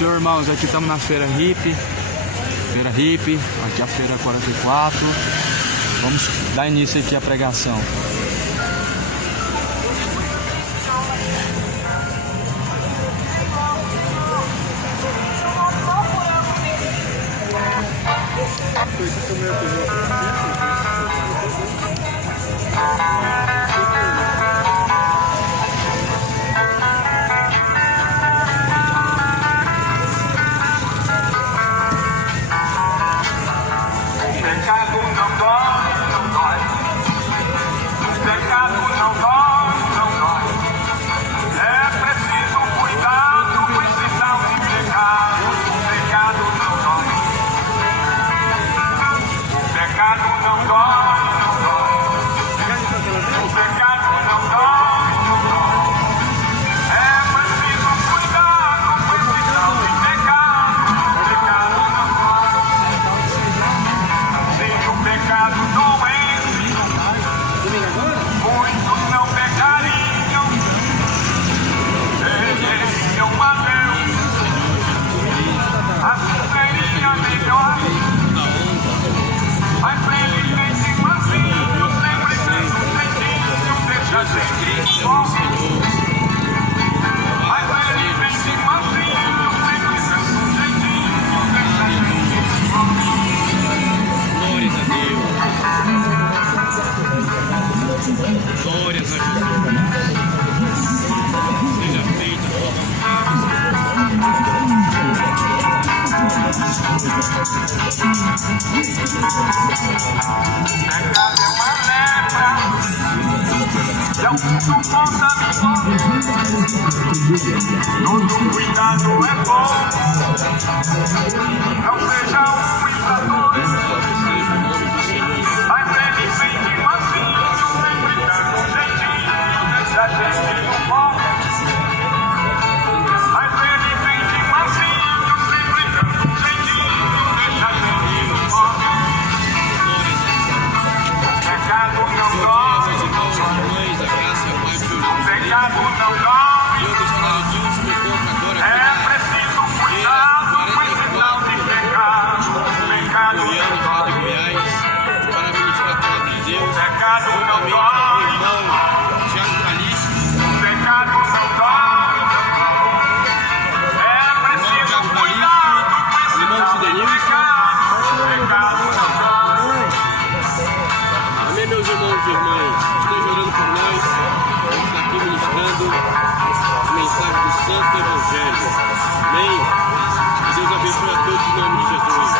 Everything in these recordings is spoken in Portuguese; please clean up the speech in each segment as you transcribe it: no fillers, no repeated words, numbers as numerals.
Senhor, irmãos, aqui estamos na Feira Hippie. Feira Hippie, aqui a Feira 44. Vamos dar início aqui à pregação. Todo cuidado é bom, não seja um imperador, mas ele vem de mansinho, sempre dando um jeitinho, deixa a gente no pó. Mas ele vem de mansinho, sempre dando um jeitinho, deixa a gente no pó. O pecado não dói, o pecado não dói. É preciso cuidado com esse tal de pecado. Pecado não dói. Pecado não dói. Pecado não dói. É preciso cuidado com esse tal de pecado. Pecado não dói. Amém, meus irmãos e irmãs. Estejam orando por nós. Vamos estar aqui ministrando a mensagem do Santo Evangelho. Amém? Que Deus abençoe a todos em nome de Jesus.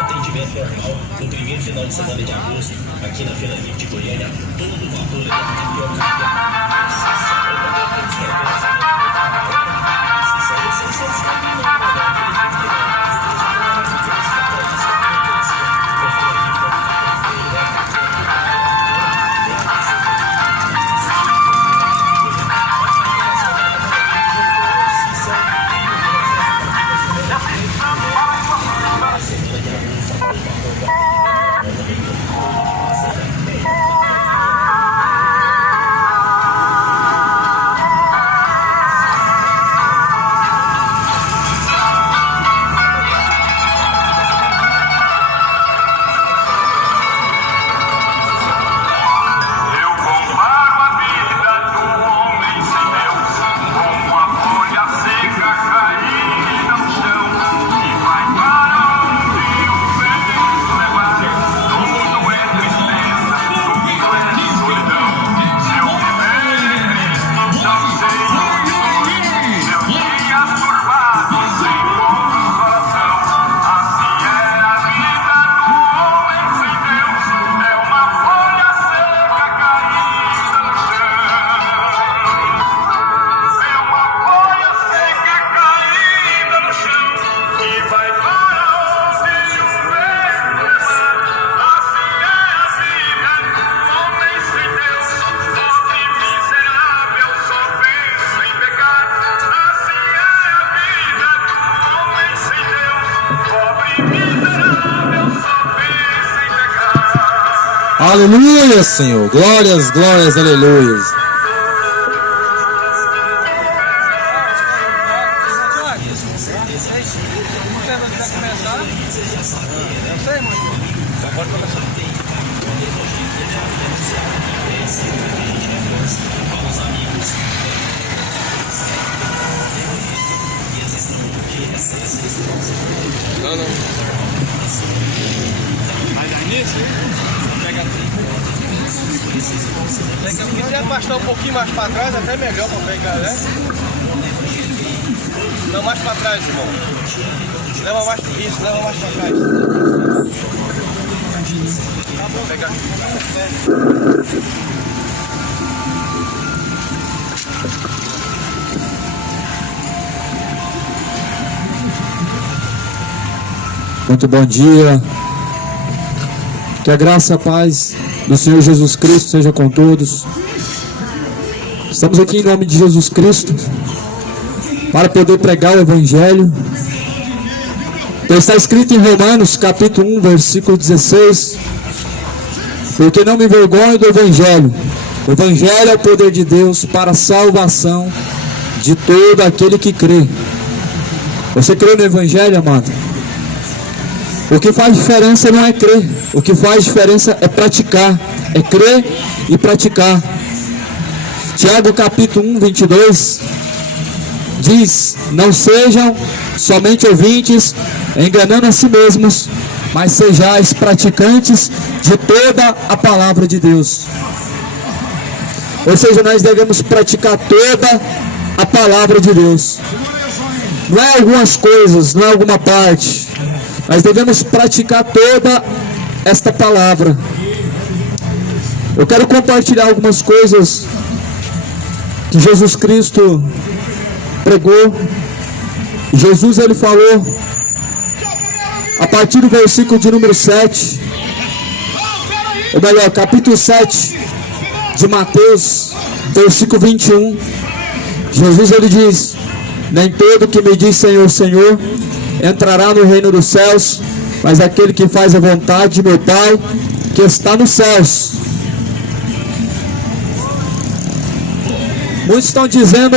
Atendimento normal no primeiro final de semana de agosto, aqui na Feira Livre de Goiânia, todo o valor da tapioca. Aleluia, Senhor. Glórias, glórias, aleluias. Não, não. Vai dar nisso, hein? Pega Se você afastar um pouquinho mais para trás, até melhor para pegar, né? Não, mais para trás, irmão. Leva mais para isso, leva mais para trás. Tá bom, pegar. Muito bom dia. Que a graça e a paz do Senhor Jesus Cristo seja com todos. Estamos aqui em nome de Jesus Cristo para poder pregar o Evangelho. Então está escrito em Romanos capítulo 1, versículo 16: porque não me envergonho do Evangelho. O Evangelho é o poder de Deus para a salvação de todo aquele que crê. Você crê no Evangelho, amado? O que faz diferença não é crer, o que faz diferença é praticar, é crer e praticar. Tiago capítulo 1, 22 diz: não sejam somente ouvintes, enganando a si mesmos, mas sejais praticantes de toda a palavra de Deus. Ou seja, nós devemos praticar toda a palavra de Deus. Não é algumas coisas, não é alguma parte. Nós devemos praticar toda esta palavra. Eu quero compartilhar algumas coisas que Jesus Cristo pregou. Jesus, ele falou a partir do versículo de número 7, ou melhor, capítulo 7 de Mateus, versículo 21. Jesus, ele diz: nem todo que me diz Senhor, Senhor entrará no reino dos céus, mas aquele que faz a vontade de meu Pai que está nos céus. Muitos estão dizendo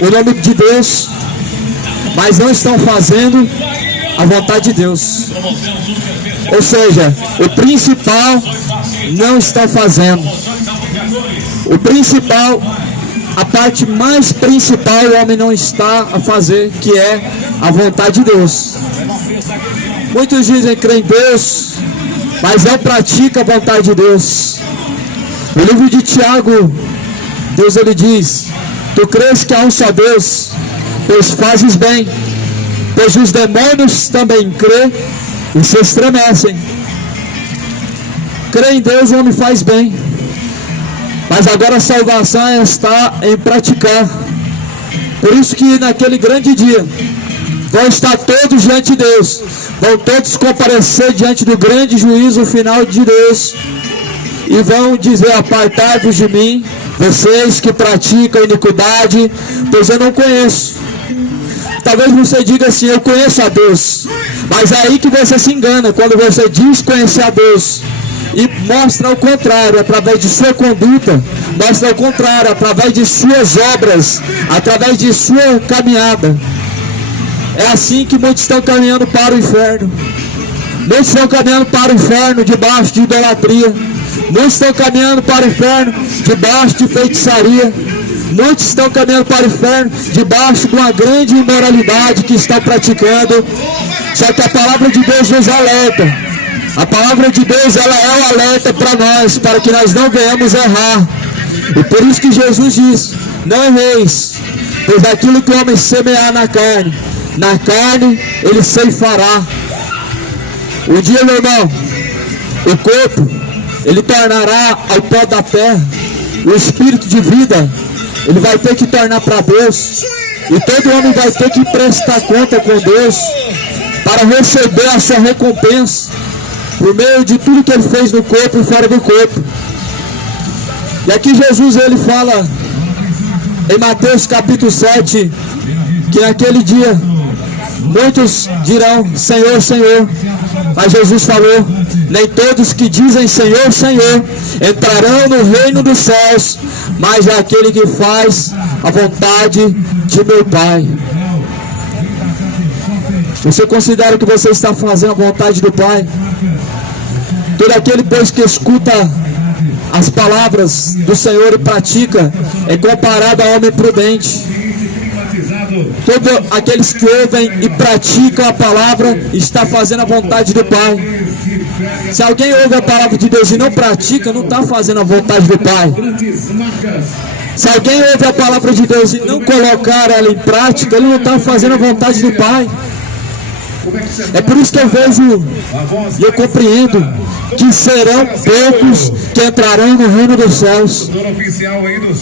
o nome de Deus, mas não estão fazendo a vontade de Deus. Ou seja, o principal não estão fazendo. O principal, a parte mais principal, o homem não está a fazer, que é a vontade de Deus. Muitos dizem crer em Deus, mas não pratica a vontade de Deus. No livro de Tiago, Deus, ele diz: tu crês que há um só Deus, pois fazes bem, pois os demônios também crêem e se estremecem. Crer em Deus, o homem faz bem, mas agora a salvação está em praticar. Por isso que naquele grande dia vão estar todos diante de Deus, vão todos comparecer diante do grande juízo final de Deus, e vão dizer: apartai-vos de mim, vocês que praticam iniquidade, pois eu não conheço. Talvez você diga assim: eu conheço a Deus, mas é aí que você se engana, quando você diz conhecer a Deus e mostra o contrário, através de sua conduta, mostra o contrário, através de suas obras, através de sua caminhada. É assim que muitos estão caminhando para o inferno. Muitos estão caminhando para o inferno debaixo de idolatria. Muitos estão caminhando para o inferno debaixo de feitiçaria. Muitos estão caminhando para o inferno debaixo de uma grande imoralidade que estão praticando. Só que a palavra de Deus nos alerta. A palavra de Deus, ela é um alerta para nós, para que nós não venhamos errar. E por isso que Jesus diz: não erreis, pois aquilo que o homem semear na carne ele ceifará. Um dia, meu irmão, o corpo, ele tornará ao pó da terra. O espírito de vida, ele vai ter que tornar para Deus. E todo homem vai ter que prestar conta com Deus para receber a sua recompensa, por meio de tudo que ele fez no corpo e fora do corpo. E aqui Jesus, ele fala em Mateus capítulo 7, que naquele dia muitos dirão: Senhor, Senhor. Mas Jesus falou: nem todos que dizem Senhor, Senhor entrarão no reino dos céus, mas é aquele que faz a vontade de meu Pai. Você considera que você está fazendo a vontade do Pai? Todo aquele, pois, que escuta as palavras do Senhor e pratica é comparado ao homem prudente. Todos aqueles que ouvem e praticam a palavra está fazendo a vontade do Pai. Se alguém ouve a palavra de Deus e não pratica, não está fazendo a vontade do Pai. Se alguém ouve a palavra de Deus e não colocar ela em prática, ele não está fazendo a vontade do Pai. É por isso que eu vejo e eu compreendo que serão poucos que entrarão no reino dos céus.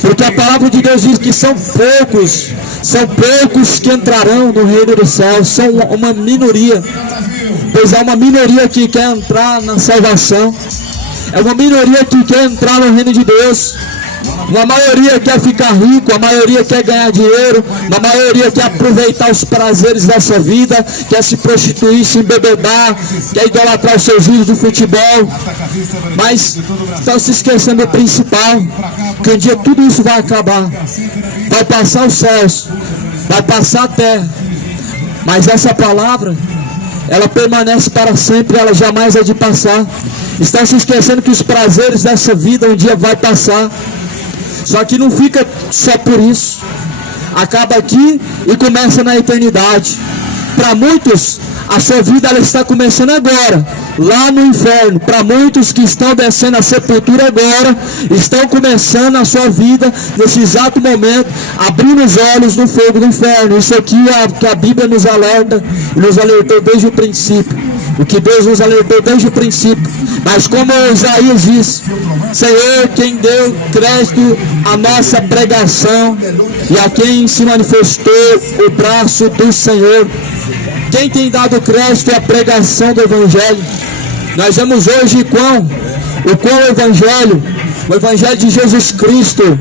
Porque a palavra de Deus diz que são poucos que entrarão no reino dos céus. São uma minoria. Pois é uma minoria que quer entrar na salvação. É uma minoria que quer entrar no reino de Deus. Uma maioria quer ficar rico, a maioria quer ganhar dinheiro, a maioria quer aproveitar os prazeres dessa vida, quer se prostituir, se embebedar, quer idolatrar os seus ídolos do futebol, mas estão se esquecendo do principal, que um dia tudo isso vai acabar, vai passar os céus, vai passar a terra, mas essa palavra, ela permanece para sempre, ela jamais é de passar. Estão se esquecendo que os prazeres dessa vida um dia vai passar. Só que não fica só por isso. Acaba aqui e começa na eternidade. Para muitos, a sua vida ela está começando agora, lá no inferno. Para muitos que estão descendo a sepultura agora, estão começando a sua vida nesse exato momento, abrindo os olhos no fogo do inferno. Isso aqui é que a Bíblia nos alerta e nos alertou desde o princípio. O que Deus nos alertou desde o princípio. Mas como Isaías diz, Senhor, quem deu crédito à nossa pregação e a quem se manifestou o braço do Senhor. Quem tem dado crédito à pregação do Evangelho? Nós vemos hoje o quão o Evangelho de Jesus Cristo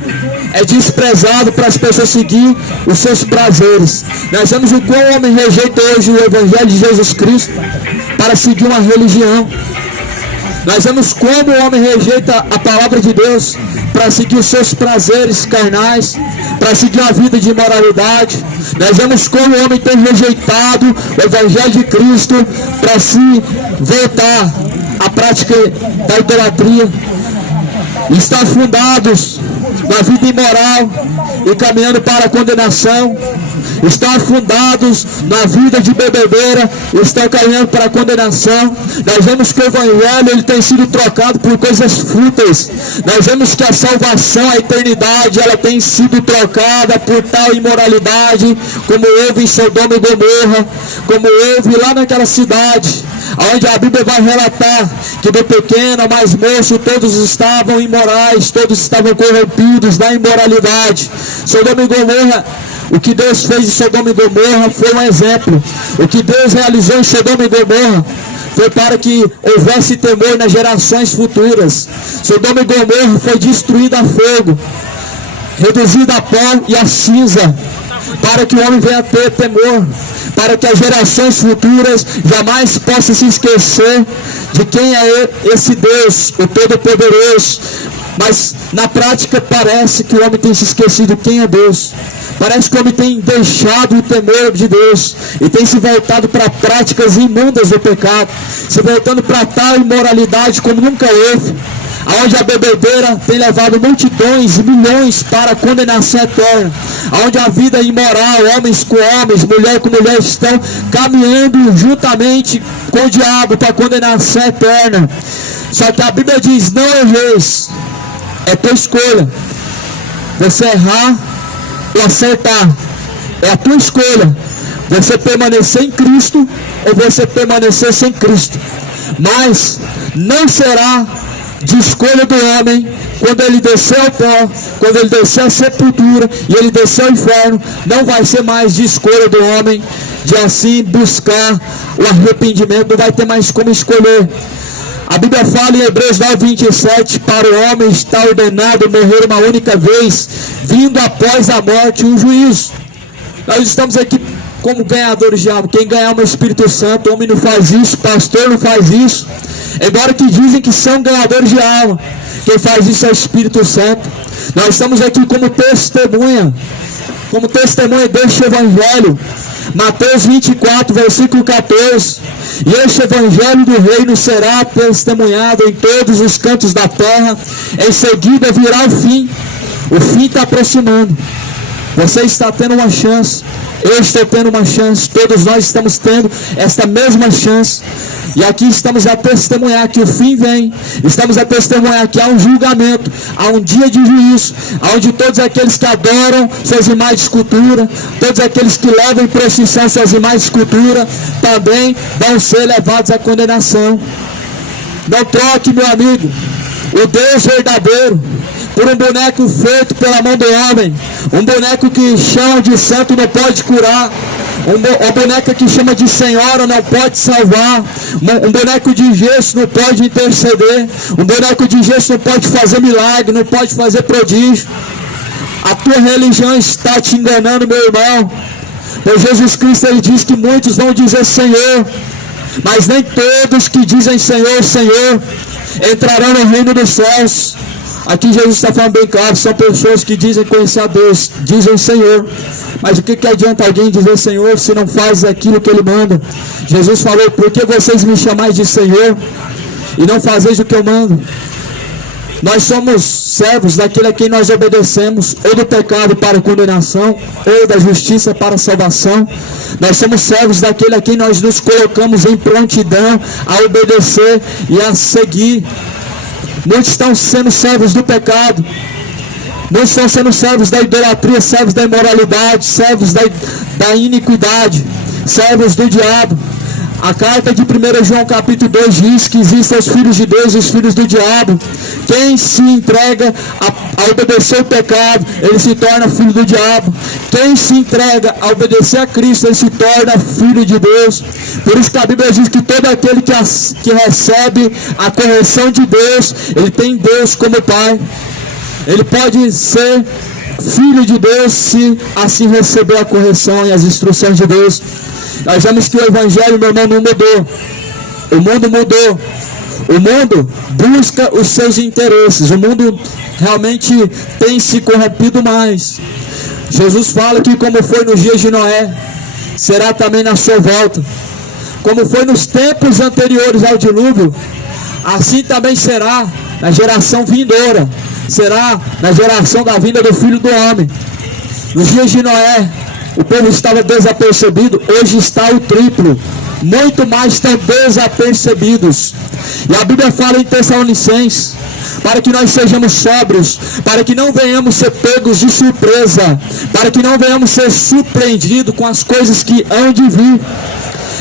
é desprezado para as pessoas seguir os seus prazeres. Nós vemos o quão o homem rejeita hoje o Evangelho de Jesus Cristo para seguir uma religião. Nós vemos como o homem rejeita a palavra de Deus para seguir os seus prazeres carnais, para seguir uma vida de imoralidade. Nós vemos como o homem tem rejeitado o Evangelho de Cristo para se voltar à prática da idolatria. Estão afundados na vida imoral e caminhando para a condenação. Estão afundados na vida de bebedeira, estão caminhando para a condenação. Nós vemos que o Evangelho ele tem sido trocado por coisas fúteis. Nós vemos que a salvação, a eternidade, ela tem sido trocada por tal imoralidade, como houve em Sodoma e Gomorra, como houve lá naquela cidade, onde a Bíblia vai relatar que do pequeno ao mais moço todos estavam imorais, todos estavam corrompidos na imoralidade. Sodoma e Gomorra, o que Deus fez em Sodoma e Gomorra foi um exemplo. O que Deus realizou em Sodoma e Gomorra foi para que houvesse temor nas gerações futuras. Sodoma e Gomorra foi destruída a fogo, reduzida a pó e a cinza, para que o homem venha a ter temor, para que as gerações futuras jamais possam se esquecer de quem é esse Deus, o Todo-Poderoso. Mas na prática parece que o homem tem se esquecido quem é Deus. Parece que o homem tem deixado o temor de Deus e tem se voltado para práticas imundas do pecado, se voltando para tal imoralidade como nunca houve, onde a bebedeira tem levado multidões e milhões para a condenação eterna, onde a vida imoral, homens com homens, mulher com mulher, estão caminhando juntamente com o diabo para a condenação eterna. Só que a Bíblia diz: não erreis, é tua escolha, você errar ou acertar, é a tua escolha, você permanecer em Cristo ou você permanecer sem Cristo. Mas não será de escolha do homem quando ele descer ao pó, quando ele descer à sepultura e ele descer ao inferno. Não vai ser mais de escolha do homem de assim buscar o arrependimento, não vai ter mais como escolher. A Bíblia fala em Hebreus 9:27, para o homem está ordenado morrer uma única vez, vindo após a morte um juízo. Nós estamos aqui como ganhadores de alma. Quem ganhar é o Espírito Santo. O homem não faz isso, pastor não faz isso, embora que dizem que são ganhadores de alma. Quem faz isso é o Espírito Santo. Nós estamos aqui como testemunha deste Evangelho, Mateus 24, versículo 14. E este evangelho do reino será testemunhado em todos os cantos da terra. Em seguida virá o fim. O fim está aproximando. Você está tendo uma chance. Eu estou tendo uma chance. Todos nós estamos tendo esta mesma chance. E aqui estamos a testemunhar que o fim vem. Estamos a testemunhar que há um julgamento, há um dia de juízo, onde todos aqueles que adoram suas imagens de escultura, todos aqueles que levam em procissão suas imagens de escultura, também vão ser levados à condenação. Não troque, meu amigo, o Deus verdadeiro por um boneco feito pela mão do homem. Um boneco que chama de santo não pode curar. Uma boneca que chama de senhora não pode salvar. Um boneco de gesso não pode interceder. Um boneco de gesso não pode fazer milagre, não pode fazer prodígio. A tua religião está te enganando, meu irmão. Pois Jesus Cristo, ele diz que muitos vão dizer Senhor, mas nem todos que dizem Senhor, Senhor entrarão no reino dos céus. Aqui Jesus está falando bem claro, são pessoas que dizem conhecer a Deus, dizem Senhor, mas o que adianta alguém dizer Senhor se não faz aquilo que Ele manda? Jesus falou, por que vocês me chamais de Senhor e não fazeis o que eu mando? Nós somos servos daquele a quem nós obedecemos, ou do pecado para a condenação, ou da justiça para a salvação. Nós somos servos daquele a quem nós nos colocamos em prontidão a obedecer e a seguir. Muitos estão sendo servos do pecado, muitos estão sendo servos da idolatria, servos da imoralidade, servos da iniquidade, servos do diabo. A carta de 1 João capítulo 2 diz que existem os filhos de Deus e os filhos do diabo. Quem se entrega a obedecer o pecado, ele se torna filho do diabo. Quem se entrega a obedecer a Cristo, ele se torna filho de Deus. Por isso que a Bíblia diz que todo aquele que recebe a correção de Deus, ele tem Deus como Pai. Ele pode ser filho de Deus se assim receber a correção e as instruções de Deus. Nós vemos que o Evangelho, meu irmão, não mudou. O mundo mudou. O mundo busca os seus interesses. O mundo realmente tem se corrompido mais. Jesus fala que como foi nos dias de Noé, será também na sua volta. Como foi nos tempos anteriores ao dilúvio, assim também será na geração vindoura. Será na geração da vinda do Filho do Homem. Nos dias de Noé, o povo estava desapercebido, hoje está o triplo. Muito mais estão desapercebidos. E a Bíblia fala em Tessalonicenses, para que nós sejamos sóbrios, para que não venhamos ser pegos de surpresa, para que não venhamos ser surpreendidos com as coisas que hão de vir.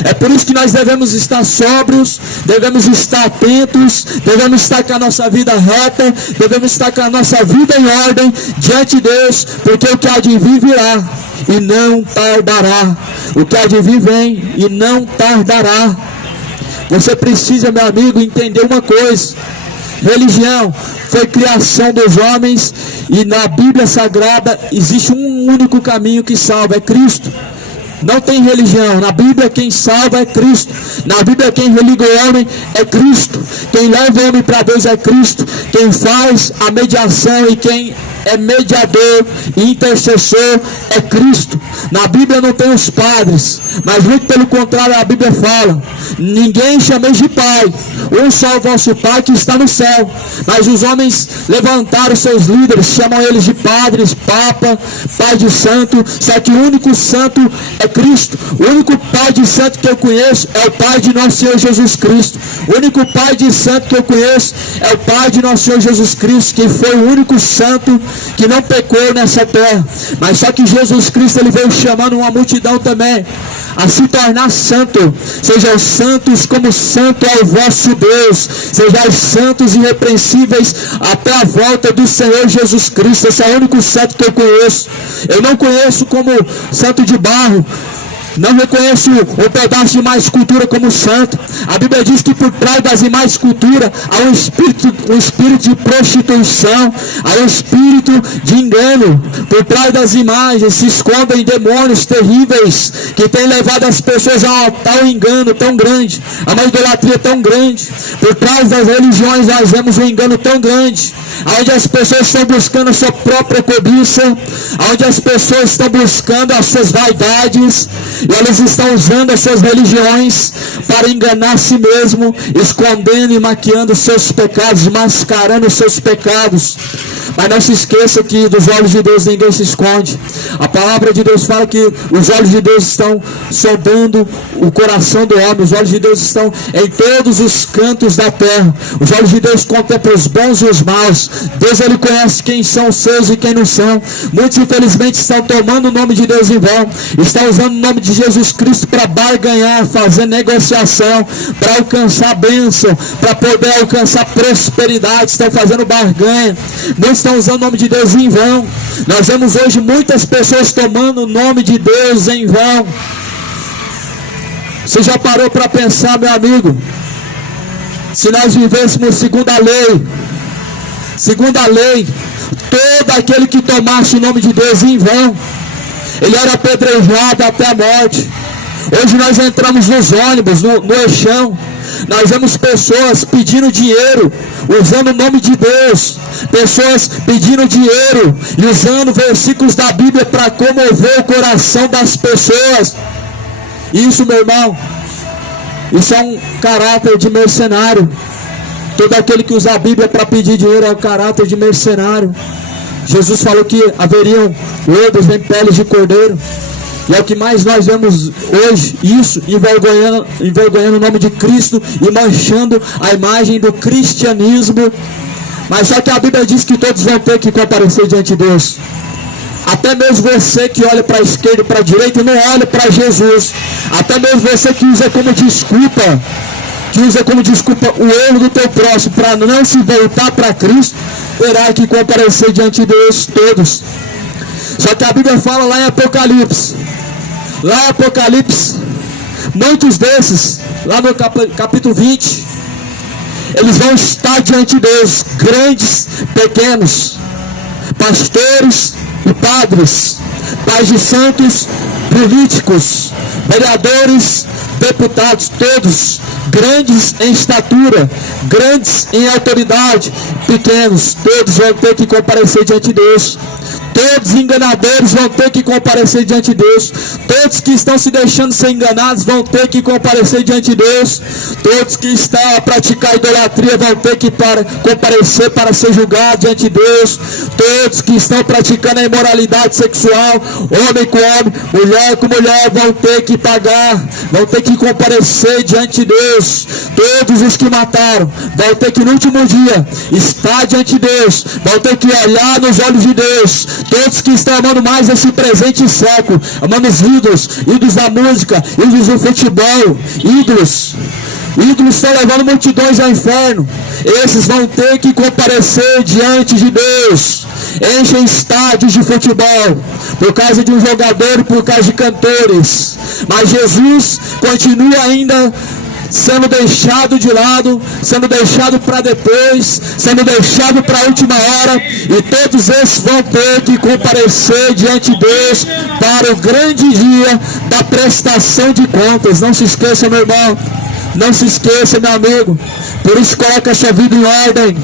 É por isso que nós devemos estar sóbrios, devemos estar atentos, devemos estar com a nossa vida reta, devemos estar com a nossa vida em ordem diante de Deus, porque o que há de vir virá e não tardará. O que há de vir vem e não tardará. Você precisa, meu amigo, entender uma coisa: religião foi criação dos homens, e na Bíblia Sagrada existe um único caminho que salva, é Cristo. Não tem religião. Na Bíblia quem salva é Cristo. Na Bíblia quem religa o homem é Cristo. Quem leva o homem para Deus é Cristo. Quem faz a mediação e quem é mediador e intercessor é Cristo. Na Bíblia não tem os padres, mas muito pelo contrário, a Bíblia fala: ninguém chameis de pai, um só o vosso Pai que está no céu. Mas os homens levantaram seus líderes, chamam eles de padres, papa, pai de santo. Só que o único santo é Cristo. O único pai de santo que eu conheço é o Pai de nosso Senhor Jesus Cristo. O único pai de santo que eu conheço é o Pai de nosso Senhor Jesus Cristo, que foi o único santo que não pecou nessa terra. Mas só que Jesus Cristo, ele veio chamando uma multidão também a se tornar santo. Sejam santos como santo é o vosso Deus. Sejam santos e irrepreensíveis até a volta do Senhor Jesus Cristo. Esse é o único santo que eu conheço. Eu não conheço como santo de barro. Não reconheço um pedaço de imagem de escultura como santo. A Bíblia diz que por trás das imagens de escultura há um espírito de prostituição, há um espírito de engano. Por trás das imagens se escondem demônios terríveis que têm levado as pessoas a um tal engano tão grande, a uma idolatria tão grande. Por trás das religiões nós vemos um engano tão grande, onde as pessoas estão buscando a sua própria cobiça, onde as pessoas estão buscando as suas vaidades. E eles estão usando as suas religiões para enganar a si mesmo, escondendo e maquiando seus pecados, mascarando os seus pecados. Mas não se esqueça que dos olhos de Deus ninguém se esconde. A palavra de Deus fala que os olhos de Deus estão sondando o coração do homem. Os olhos de Deus estão em todos os cantos da terra. Os olhos de Deus contemplam os bons e os maus. Deus, ele conhece quem são os seus e quem não são. Muitos infelizmente estão tomando o nome de Deus em vão. Estão usando o nome de Jesus Cristo para barganhar, fazer negociação, para alcançar bênção, para poder alcançar prosperidade. Estão fazendo barganha. Muitos estão usando o nome de Deus em vão. Nós vemos hoje muitas pessoas tomando o nome de Deus em vão. Você já parou para pensar, meu amigo? Se nós vivêssemos segundo a lei, todo aquele que tomasse o nome de Deus em vão, ele era apedrejado até a morte. Hoje nós entramos nos ônibus, no eixão, nós vemos pessoas pedindo dinheiro, usando o nome de Deus, pessoas pedindo dinheiro e usando versículos da Bíblia para comover o coração das pessoas. Isso, meu irmão, isso é um caráter de mercenário. Todo aquele que usa a Bíblia para pedir dinheiro é um caráter de mercenário. Jesus falou que haveriam lobos em peles de cordeiro. E é o que mais nós vemos hoje, isso, envergonhando o nome de Cristo e manchando a imagem do cristianismo. Mas só que a Bíblia diz que todos vão ter que comparecer diante de Deus. Até mesmo você que olha para a esquerda e para a direita e não olha para Jesus. Até mesmo você que usa como desculpa o erro do teu próximo para não se voltar para Cristo, terá que comparecer diante de Deus todos. Só que a Bíblia fala lá em Apocalipse, muitos desses, lá no capítulo 20, eles vão estar diante de Deus, grandes, pequenos, pastores e padres, pais de santos, políticos, vereadores, deputados, todos grandes em estatura, grandes em autoridade, pequenos, todos vão ter que comparecer diante de Deus. Todos enganadores vão ter que comparecer diante de Deus. Todos que estão se deixando ser enganados vão ter que comparecer diante de Deus. Todos que estão a praticar idolatria vão ter que comparecer para ser julgados diante de Deus. Todos que estão praticando a imoralidade sexual, homem com homem, mulher com mulher, vão ter que pagar, vão ter que comparecer diante de Deus. Todos os que mataram vão ter que no último dia estar diante de Deus, vão ter que olhar nos olhos de Deus. Todos que estão amando mais esse presente século, amando os ídolos da música, ídolos do futebol, ídolos estão levando multidões ao inferno. Esses vão ter que comparecer diante de Deus. Enchem estádios de futebol por causa de um jogador e por causa de cantores. Mas Jesus continua ainda sendo deixado de lado, sendo deixado para depois, sendo deixado para a última hora, e todos esses vão ter que comparecer diante de Deus para o grande dia da prestação de contas. Não se esqueça, meu irmão, não se esqueça, meu amigo, por isso coloque a sua vida em ordem.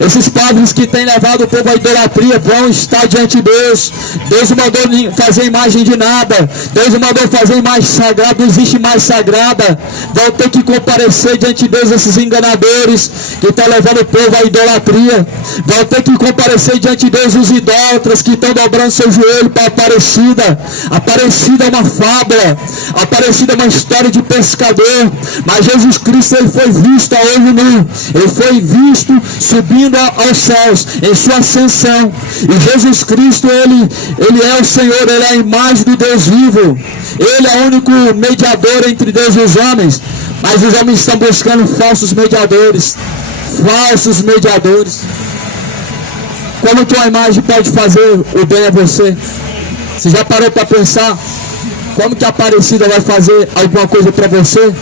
Esses padres que têm levado o povo à idolatria vão estar diante de Deus. Deus não mandou fazer imagem de nada. Deus não mandou fazer imagem sagrada. Não existe mais sagrada. Vão ter que comparecer diante de Deus esses enganadores que estão levando o povo à idolatria. Vão ter que comparecer diante de Deus os idólatras que estão dobrando seu joelho para a Aparecida. Aparecida é uma fábula. Aparecida é uma história de pescador. Mas Jesus Cristo, ele foi visto a olho nu. Ele foi visto subindo aos céus, em sua ascensão. E Jesus Cristo, ele é o Senhor, ele é a imagem do Deus vivo. Ele é o único mediador entre Deus e os homens. Mas os homens estão buscando falsos mediadores. Falsos mediadores. Como que uma imagem pode fazer o bem a você? Você já parou para pensar como que a Aparecida vai fazer alguma coisa para você?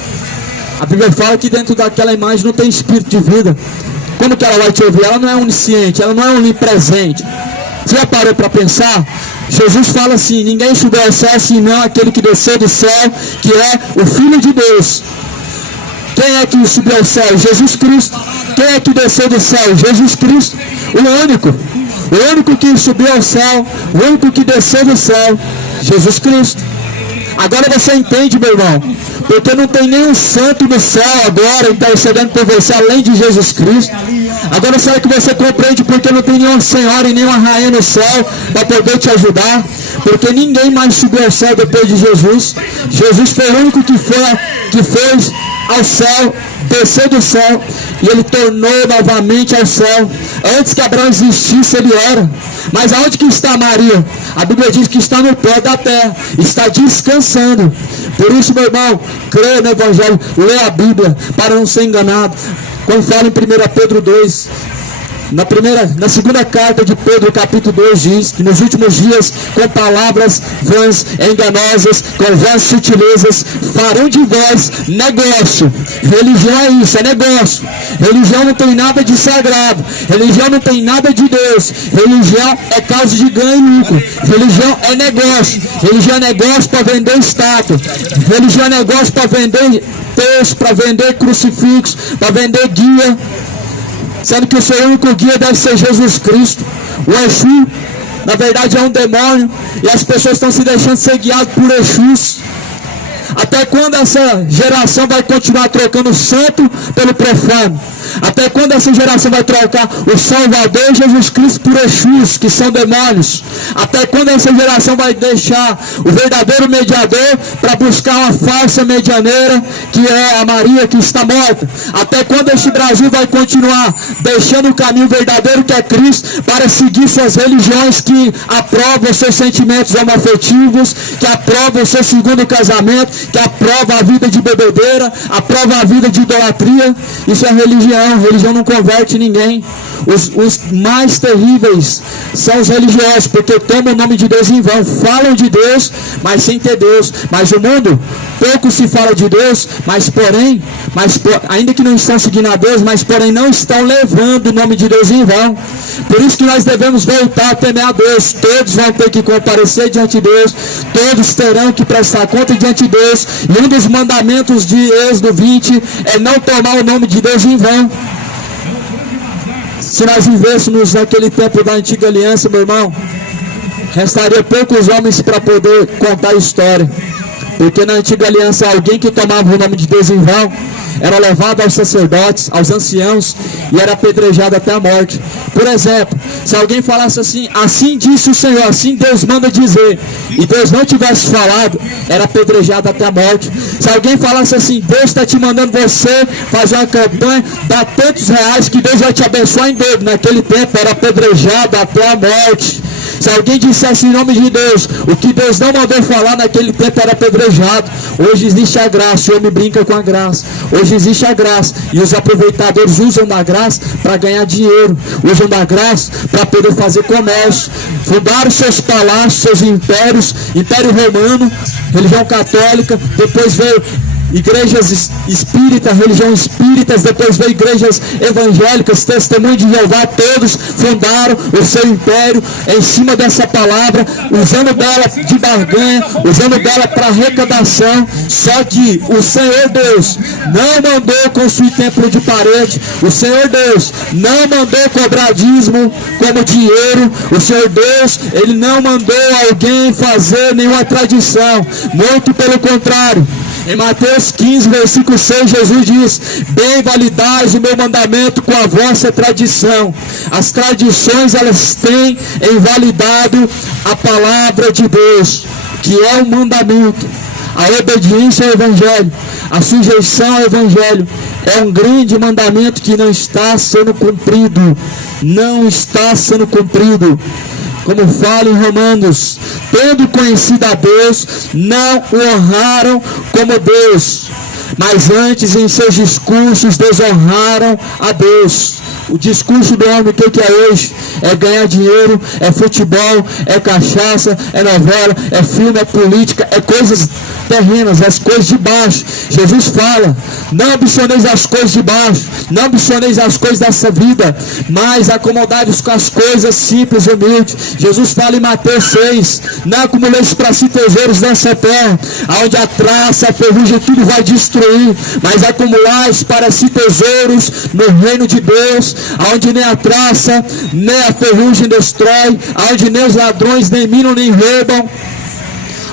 A Bíblia fala que dentro daquela imagem não tem espírito de vida. Como que ela vai te ouvir? Ela não é onisciente, ela não é onipresente. Você já parou para pensar? Jesus fala assim: ninguém subiu ao céu senão aquele que desceu do céu, que é o Filho de Deus. Quem é que subiu ao céu? Jesus Cristo. Quem é que desceu do céu? Jesus Cristo. O único que subiu ao céu, o único que desceu do céu, Jesus Cristo. Agora você entende, meu irmão, porque não tem nenhum santo no céu agora intercedendo por você, além de Jesus Cristo. Agora será que você compreende porque não tem nenhuma senhora e nenhuma rainha no céu para poder te ajudar? Porque ninguém mais subiu ao céu depois de Jesus. Jesus foi o único que foi ao céu, desceu do céu, e ele tornou novamente ao céu. Antes que Abraão existisse, ele era. Mas aonde que está Maria? A Bíblia diz que está no pé da terra, está descansando. Por isso, meu irmão, creia no Evangelho, leia a Bíblia para não ser enganado. Quando fala em 1 Pedro 2, na segunda carta de Pedro, capítulo 2, diz que nos últimos dias, com palavras vãs, enganosas, com vãs sutilezas, farão de vós negócio. Religião é isso, é negócio. Religião não tem nada de sagrado. Religião não tem nada de Deus. Religião é causa de ganho e lucro. Religião é negócio. Religião é negócio para vender estátua. Religião é negócio para vender texto, para vender crucifixo, para vender guia. Sendo que o seu único guia deve ser Jesus Cristo. O Exu, na verdade, é um demônio. E as pessoas estão se deixando ser guiadas por Exus. Até quando essa geração vai continuar trocando o santo pelo profano? Até quando essa geração vai trocar o Salvador Jesus Cristo por Exus, que são demônios? Até quando essa geração vai deixar o verdadeiro mediador para buscar uma falsa medianeira, que é a Maria que está morta? Até quando este Brasil vai continuar deixando o caminho verdadeiro, que é Cristo, para seguir suas religiões que aprovam seus sentimentos homoafetivos, que aprovam o seu segundo casamento, que aprovam a vida de bebedeira, aprovam a vida de idolatria? Isso é religião. Religião não converte ninguém. Os mais terríveis são os religiosos, porque tomam o nome de Deus em vão, falam de Deus, mas sem ter Deus. Mas o mundo, pouco se fala de Deus, ainda que não estão seguindo a Deus, mas porém não estão levando o nome de Deus em vão. Por isso que nós devemos voltar a temer a Deus. Todos vão ter que comparecer diante de Deus, todos terão que prestar conta diante de Deus. E um dos mandamentos de Êxodo 20 é não tomar o nome de Deus em vão. Se nós vivêssemos naquele tempo da antiga aliança, meu irmão, restaria poucos homens para poder contar a história. Porque na antiga aliança, alguém que tomava o nome de Deus em vão era levado aos sacerdotes, aos anciãos, e era apedrejado até a morte. Por exemplo, se alguém falasse assim: assim disse o Senhor, assim Deus manda dizer, e Deus não tivesse falado, era apedrejado até a morte. Se alguém falasse assim: Deus está te mandando você fazer uma campanha, dá tantos reais que Deus vai te abençoar em dobro, naquele tempo era apedrejado até a morte. Se alguém dissesse em nome de Deus o que Deus não mandou falar, naquele tempo era apedrejado. Hoje existe a graça, o homem brinca com a graça. Hoje existe a graça, e os aproveitadores usam da graça para ganhar dinheiro, usam da graça para poder fazer comércio. Fundaram seus palácios, seus impérios, Império Romano, religião católica, depois veio igrejas espíritas, religião espíritas, depois veio igrejas evangélicas, Testemunho de Jeová, todos fundaram o seu império em cima dessa palavra, usando dela de barganha, usando dela para arrecadação. Só que o Senhor Deus não mandou construir templo de parede, o Senhor Deus não mandou cobrar dízimo como dinheiro, o Senhor Deus, Ele não mandou alguém fazer nenhuma tradição, muito pelo contrário. Em Mateus 15, versículo 6, Jesus diz: bem validais o meu mandamento com a vossa tradição. As tradições, elas têm invalidado a palavra de Deus, que é o mandamento. A obediência ao Evangelho, a sujeição ao Evangelho, é um grande mandamento que não está sendo cumprido. Não está sendo cumprido. Como fala em Romanos: tendo conhecido a Deus, não o honraram como Deus, mas antes em seus discursos desonraram a Deus. O discurso do homem, o que é hoje? É ganhar dinheiro, é futebol, é cachaça, é novela, é filme, é política, é coisas terrenas, as coisas de baixo. Jesus fala: não ambicioneis as coisas de baixo, não ambicioneis as coisas dessa vida, mas acomodai-vos com as coisas simples e humildes. Jesus fala em Mateus 6: não acumuleis para si tesouros nessa terra, onde a traça, a ferrugem, tudo vai destruir, mas acumulais para si tesouros no reino de Deus, onde nem a traça, nem a ferrugem destrói, onde nem os ladrões nem minam nem roubam.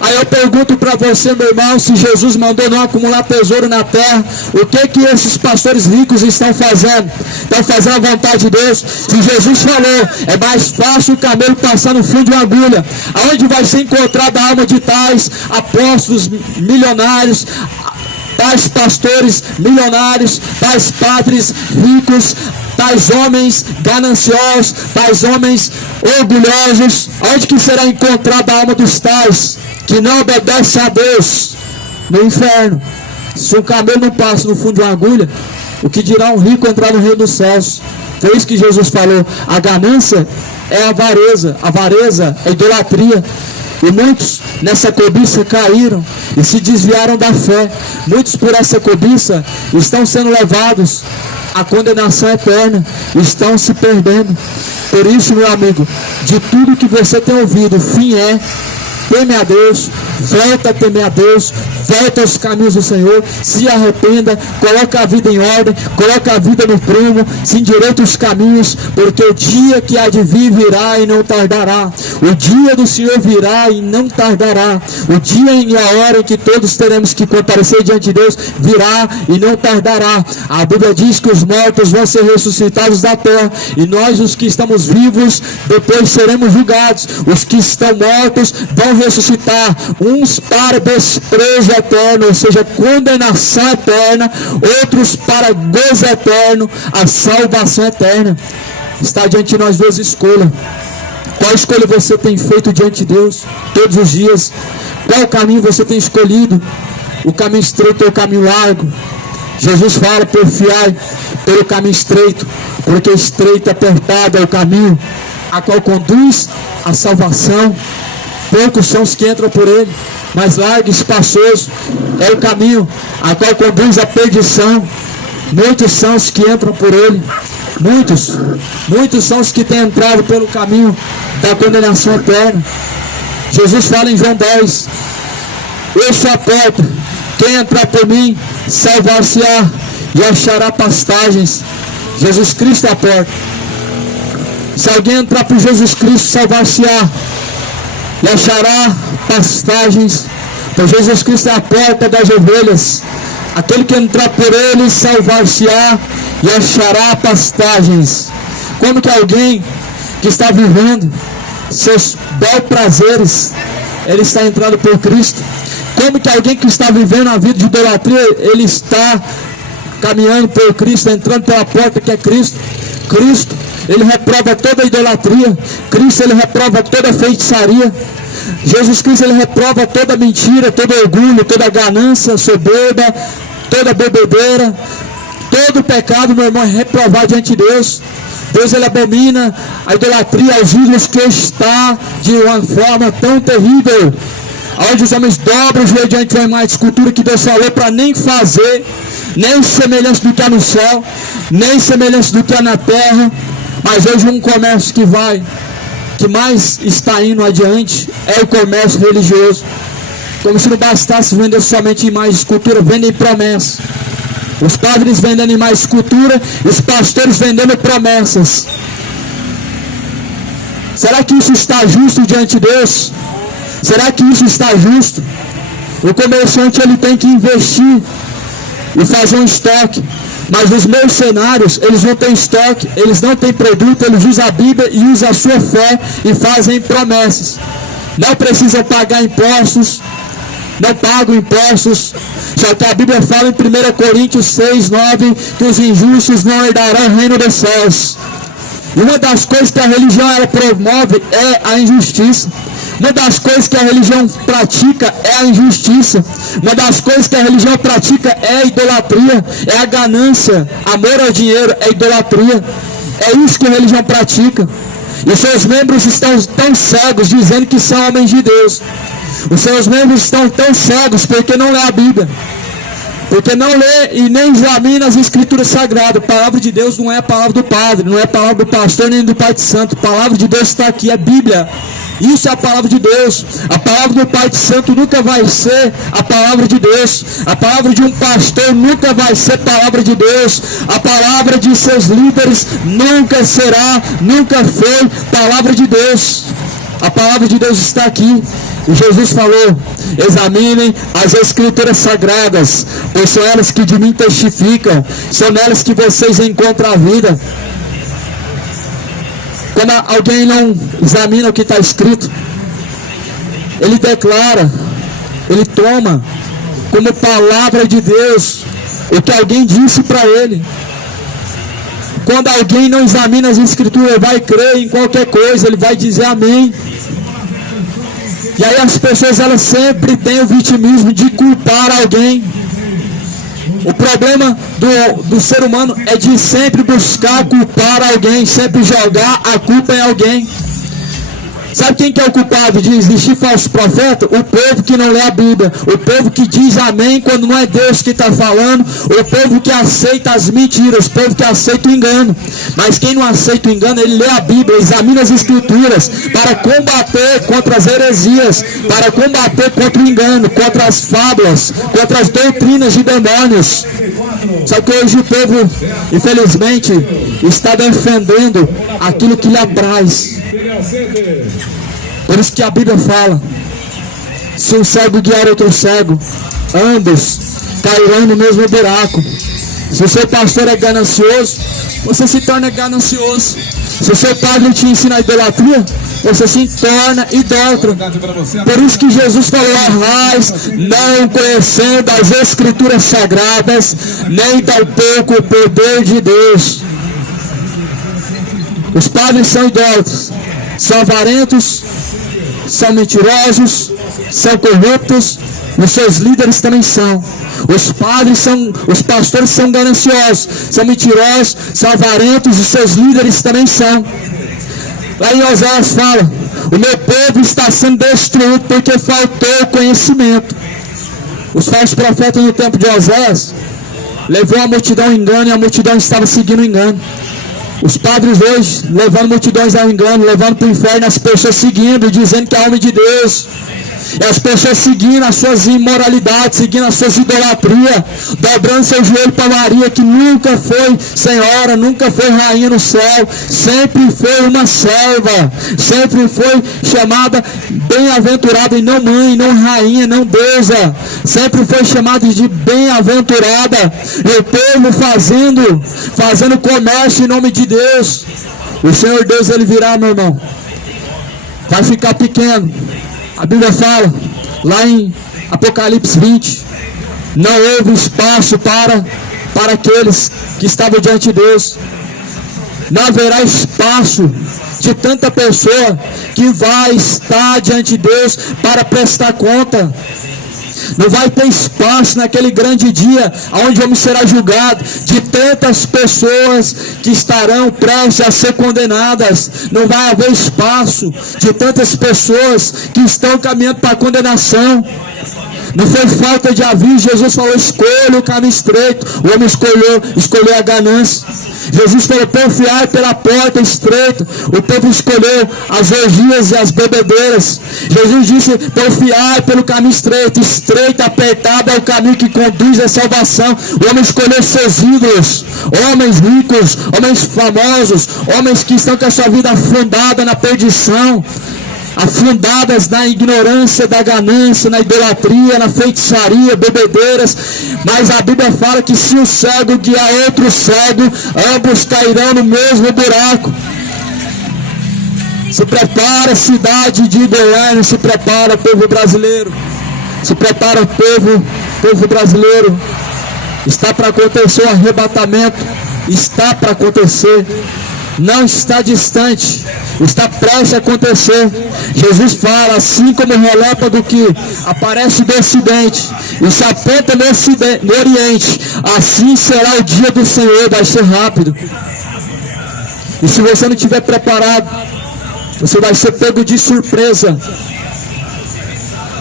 Aí eu pergunto para você, meu irmão, se Jesus mandou não acumular tesouro na terra, o que esses pastores ricos estão fazendo? Estão fazendo a vontade de Deus. Se Jesus falou, é mais fácil o camelo passar no fim de uma agulha. Aonde vai ser encontrada a alma de tais apóstolos milionários, tais pastores milionários, tais padres ricos, tais homens gananciosos, tais homens orgulhosos? Onde que será encontrada a alma dos tais que não obedecem a Deus? No inferno. Se um camelo não passa no fundo de uma agulha, o que dirá um rico entrar no reino dos céus? Foi isso que Jesus falou. A ganância é avareza é idolatria. E muitos nessa cobiça caíram e se desviaram da fé. Muitos por essa cobiça estão sendo levados à condenação eterna, estão se perdendo. Por isso, meu amigo, de tudo que você tem ouvido, o fim é: teme a Deus, volta a temer a Deus, volta aos caminhos do Senhor, se arrependa, coloca a vida em ordem, coloca a vida no prumo, se endireita os caminhos, porque o dia que há de vir virá e não tardará. O dia do Senhor virá e não tardará. O dia e a hora em que todos teremos que comparecer diante de Deus virá e não tardará. A Bíblia diz que os mortos vão ser ressuscitados da terra, e nós, os que estamos vivos, depois seremos julgados. Os que estão mortos vão ressuscitar, uns para desprezo eterno, ou seja, condenação eterna, outros para gozo eterno, a salvação eterna. Está diante de nós duas escolhas. Qual escolha você tem feito diante de Deus todos os dias? Qual caminho você tem escolhido? O caminho estreito ou o caminho largo? Jesus fala: porfiai pelo caminho estreito, porque estreito e apertado é o caminho a qual conduz à salvação. Poucos são os que entram por ele, mas largo e espaçoso é o caminho a qual conduz à perdição. Muitos são os que entram por ele. Muitos são os que têm entrado pelo caminho da condenação eterna. Jesus fala em João 10: eu sou a porta, quem entrar por mim salvar-se-á e achará pastagens. Jesus Cristo é a porta. Se alguém entrar por Jesus Cristo, salvar-se-á e achará pastagens. Então Jesus Cristo é a porta das ovelhas. Aquele que entrar por ele salvar-se-á e achará pastagens. Como que alguém que está vivendo seus bel prazeres, ele está entrando por Cristo? Como que alguém que está vivendo a vida de idolatria, ele está caminhando por Cristo, entrando pela porta que é Cristo? Cristo, ele reprova toda a idolatria. Cristo, ele reprova toda a feitiçaria. Jesus Cristo, ele reprova toda mentira, todo orgulho, toda ganância, soberba, toda bebedeira, todo pecado, meu irmão, é reprovado diante de Deus. Deus, ele abomina a idolatria aos ídolos, que está de uma forma tão terrível, onde os homens dobram os joelhos diante de uma imagem de escultura que Deus falou para nem fazer, nem semelhança do que há no céu, nem semelhança do que há na terra. Mas hoje um comércio que mais está indo adiante é o comércio religioso. Como se não bastasse vender somente imagem de escultura, vendem promessas. Os padres vendendo imagem de escultura, os pastores vendendo promessas. Será que isso está justo diante de Deus? Será que isso está justo? O comerciante, ele tem que investir e fazer um estoque. Mas os mercenários, eles não têm estoque, eles não têm produto, eles usam a Bíblia e usam a sua fé e fazem promessas. Não precisam pagar impostos, não pagam impostos. Só que a Bíblia fala em 1 Coríntios 6, 9, que os injustos não herdarão o reino dos céus. E uma das coisas que a religião ela promove é a injustiça. Uma das coisas que a religião pratica é a injustiça. Uma das coisas que a religião pratica é a idolatria, é a ganância. Amor ao dinheiro é idolatria. É isso que a religião pratica. E seus membros estão tão cegos, dizendo que são homens de Deus. Os seus membros estão tão cegos porque não lê a Bíblia, porque não lê e nem examina as Escrituras Sagradas. A palavra de Deus não é a palavra do padre, não é a palavra do pastor nem do Pai de Santo. A palavra de Deus está aqui, é Bíblia. Isso é a palavra de Deus. A palavra do Pai de Santo nunca vai ser a palavra de Deus. A palavra de um pastor nunca vai ser palavra de Deus. A palavra de seus líderes nunca será, nunca foi palavra de Deus. A palavra de Deus está aqui. E Jesus falou: examinem as Escrituras Sagradas, pois são elas que de mim testificam, são nelas que vocês encontram a vida. Quando alguém não examina o que está escrito, ele declara, ele toma como palavra de Deus o que alguém disse para ele. Quando alguém não examina as Escrituras, ele vai crer em qualquer coisa, ele vai dizer amém. E aí as pessoas, elas sempre têm o vitimismo de culpar alguém. O problema do ser humano é de sempre buscar culpar alguém, sempre jogar a culpa em alguém. Sabe quem que é o culpado de existir falso profeta? O povo que não lê a Bíblia, o povo que diz amém quando não é Deus que está falando, o povo que aceita as mentiras, o povo que aceita o engano. Mas quem não aceita o engano, ele lê a Bíblia, examina as Escrituras para combater contra as heresias, para combater contra o engano, contra as fábulas, contra as doutrinas de demônios. Só que hoje o povo, infelizmente, está defendendo aquilo que lhe apraz. Por isso que a Bíblia fala: se um cego guiar outro cego, ambos cairão no mesmo buraco. Se o seu pastor é ganancioso, você se torna ganancioso. Se o seu padre te ensina a idolatria, você se torna idólatra. Por isso que Jesus falou: errais, não conhecendo as Escrituras Sagradas, nem tampouco o poder de Deus. Os padres são idólatras, são avarentos, são mentirosos, são corruptos, os seus líderes também são. Os pastores são gananciosos, são mentirosos, são avarentos, os seus líderes também são. Lá em Oséias fala: o meu povo está sendo destruído porque faltou conhecimento. Os falsos profetas no tempo de Oséias levou a multidão ao engano, e a multidão estava seguindo o engano. Os padres hoje, levando multidões ao engano, levando para o inferno, as pessoas seguindo, dizendo que é homem de Deus. E as pessoas seguindo as suas imoralidades, seguindo as suas idolatrias, dobrando seu joelho para Maria, que nunca foi senhora, nunca foi rainha no céu, sempre foi uma serva, sempre foi chamada bem-aventurada, e não mãe, não rainha, não deusa, sempre foi chamada de bem-aventurada. E o povo fazendo comércio em nome de Deus. O Senhor Deus, ele virá, meu irmão, vai ficar pequeno. A Bíblia fala, lá em Apocalipse 20, não houve espaço para aqueles que estavam diante de Deus. Não haverá espaço de tanta pessoa que vai estar diante de Deus para prestar conta. Não vai ter espaço naquele grande dia onde o homem será julgado, de tantas pessoas que estarão prestes a ser condenadas. Não vai haver espaço de tantas pessoas que estão caminhando para a condenação. Não foi falta de aviso. Jesus falou: escolha o caminho estreito. O homem escolheu a ganância. Jesus falou: porfiai pela porta estreita. O povo escolheu as orgias e as bebedeiras. Jesus disse: porfiai pelo caminho estreito. Estreito, apertado é o caminho que conduz à salvação. O homem escolheu seus ídolos, homens ricos, homens famosos, homens que estão com a sua vida afundada na perdição, afundadas na ignorância, da ganância, na idolatria, na feitiçaria, bebedeiras. Mas a Bíblia fala que se o cego guiar outro cego, ambos cairão no mesmo buraco. Se prepara, cidade de Goiânia, se prepara, povo brasileiro, se prepara, povo brasileiro. Está para acontecer o arrebatamento, está para acontecer. Não está distante, está prestes a acontecer. Jesus fala: assim como o relâmpago que aparece do ocidente e se aponta no oriente, assim será o dia do Senhor. Vai ser rápido. E se você não estiver preparado, você vai ser pego de surpresa.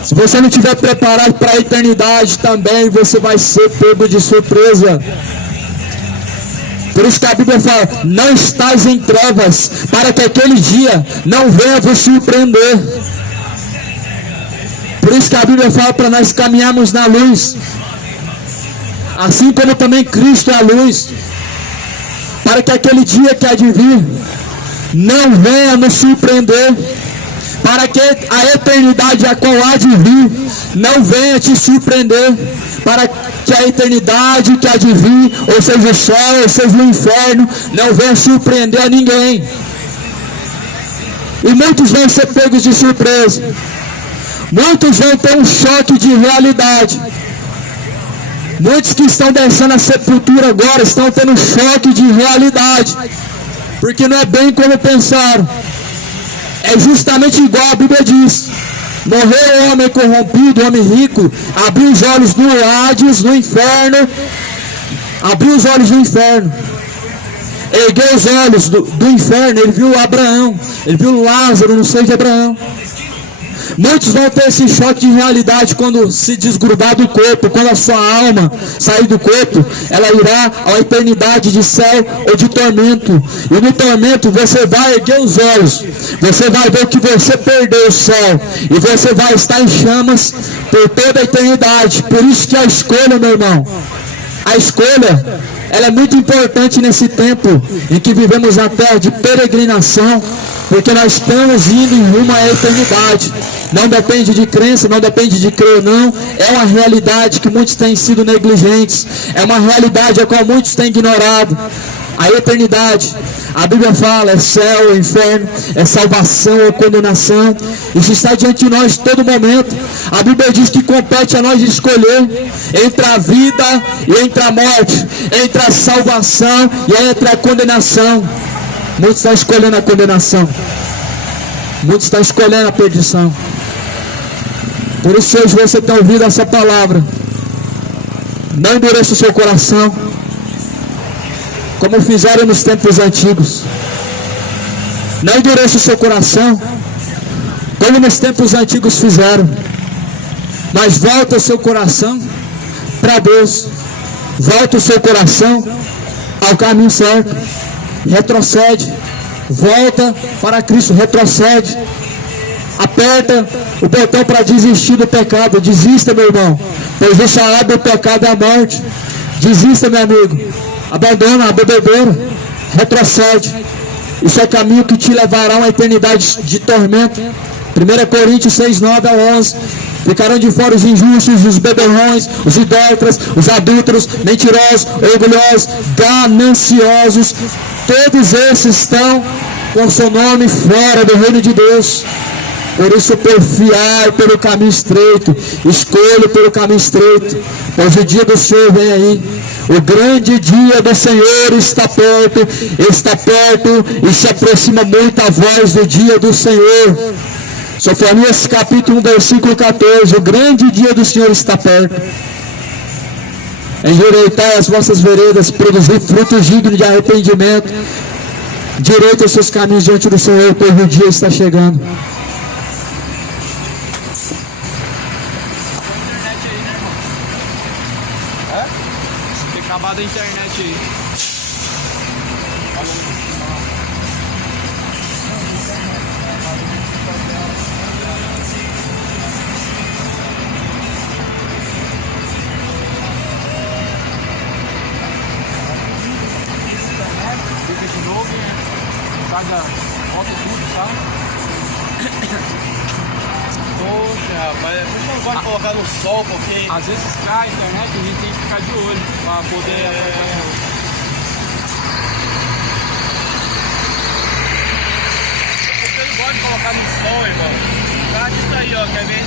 Se você não estiver preparado para a eternidade também, você vai ser pego de surpresa. Por isso que a Bíblia fala: não estais em trevas, para que aquele dia não venha vos surpreender. Por isso que a Bíblia fala para nós caminharmos na luz, assim como também Cristo é a luz, para que aquele dia que há de vir não venha nos surpreender. para que a eternidade a qual há de vir não venha te surpreender, para que a eternidade que há de vir, ou seja o céu, ou seja o inferno, não venha surpreender a ninguém. E muitos vão ser pegos de surpresa, muitos vão ter um choque de realidade. Muitos que estão deixando a sepultura agora estão tendo um choque de realidade, porque não é bem como pensaram. É justamente igual a Bíblia diz: morreu o homem corrompido, o homem rico, abriu os olhos no Hades, no inferno, abriu os olhos no inferno, ergueu os olhos do inferno, ele viu Abraão, ele viu Lázaro no seio de Abraão. Muitos vão ter esse choque de realidade quando se desgrudar do corpo, quando a sua alma sair do corpo, ela irá a uma eternidade de céu ou de tormento. E no tormento você vai erguer os olhos, você vai ver que você perdeu o céu, e você vai estar em chamas por toda a eternidade. Por isso que a escolha, meu irmão, a escolha, ela é muito importante nesse tempo em que vivemos na terra de peregrinação, porque nós estamos indo em rumo à eternidade. Não depende de crença, não depende de crer ou não. É uma realidade que muitos têm sido negligentes, é uma realidade a qual muitos têm ignorado. A eternidade, a Bíblia fala, é céu ou inferno, é salvação ou condenação. Isso está diante de nós todo momento. A Bíblia diz que compete a nós escolher entre a vida e entre a morte, entre a salvação e entre a condenação. Muitos estão escolhendo a condenação, muitos estão escolhendo a perdição. Por isso hoje você tem ouvido essa palavra: não endureça o seu coração, como fizeram nos tempos antigos. Não endureça o seu coração, como nos tempos antigos fizeram, mas volta o seu coração para Deus, volta o seu coração ao caminho certo. Retrocede, volta para Cristo, retrocede, aperta o botão para desistir do pecado. Desista, meu irmão, pois o salário do pecado é a morte. Desista, meu amigo, abandona a bebedeira, retrocede. Isso é caminho que te levará a uma eternidade de tormento. 1 Coríntios 6, 9 a 11. Ficarão de fora os injustos, os beberrões, os idólatras, os adúlteros, mentirosos, orgulhosos, gananciosos. Todos esses estão com seu nome fora do reino de Deus. Por isso porfiai pelo caminho estreito, escolha pelo caminho estreito, pois o dia do Senhor vem aí. O grande dia do Senhor está perto e se aproxima muito a voz do dia do Senhor. Sofonias capítulo 1, versículo 14. O grande dia do Senhor está perto. Endireitai as vossas veredas, produzir frutos dignos de arrependimento. Direita os seus caminhos diante do Senhor, pois o dia está chegando. Tem acabado a internet aí. Volta tudo, tá? Poxa, rapaz, a gente não pode colocar no sol, porque Às vezes cai a internet, a gente tem que ficar de olho para poder você não pode colocar no sol, irmão. Tá disso aí, ó, quer ver?